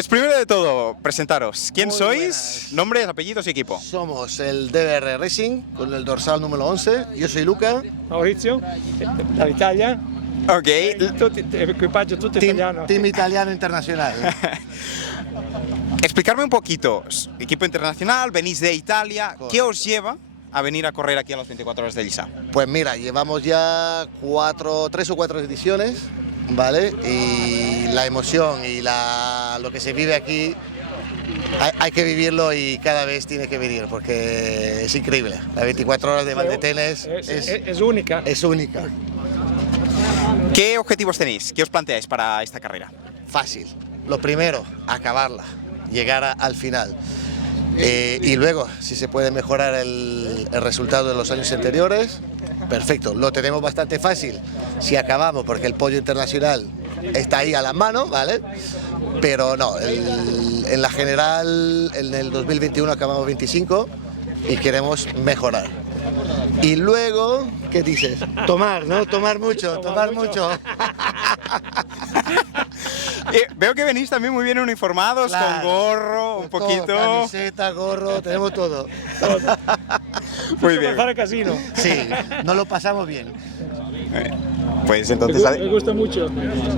Pues primero de todo, presentaros. ¿Quién Muy sois? buenas. Nombres, apellidos y equipo. Somos el DBR Racing con el dorsal número 11. Yo soy Luca, Maurizio, dall'Italia, Ok. tutti, equipaggio tutto italiano. team italiano internacional. Explicarme un poquito. Equipo internacional, venís de Italia. ¿Qué os lleva a venir a correr aquí a las 24 horas de Lliçà? Pues mira, llevamos ya 3 o 4 ediciones, ¿vale? Y la emoción y lo que se vive aquí hay que vivirlo y cada vez tiene que venir porque es increíble. Las 24 horas de Valdetenes Es única. es única. ¿Qué objetivos tenéis? ¿Qué os planteáis para esta carrera? Fácil. Lo primero, acabarla, llegar al final. Y luego, si se puede mejorar el resultado de los años anteriores, perfecto. Lo tenemos bastante fácil si acabamos, porque el podio internacional está ahí a la mano, ¿vale? Pero no, en la general, en el 2021 acabamos 25 y queremos mejorar. Y luego, ¿qué dices? Tomar, ¿no? Tomar mucho. Veo que venís también muy bien uniformados, Claro, con gorro, un todo, poquito. camiseta, gorro, tenemos todo. Muy Per bien. fare casino. Sí, nos lo pasamos bien. Pues entonces Me gusta mucho.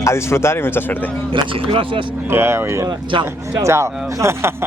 a disfrutar y mucha suerte. Gracias. Gracias. Que vaya muy bien. Hola. Chao. Ciao. Chao.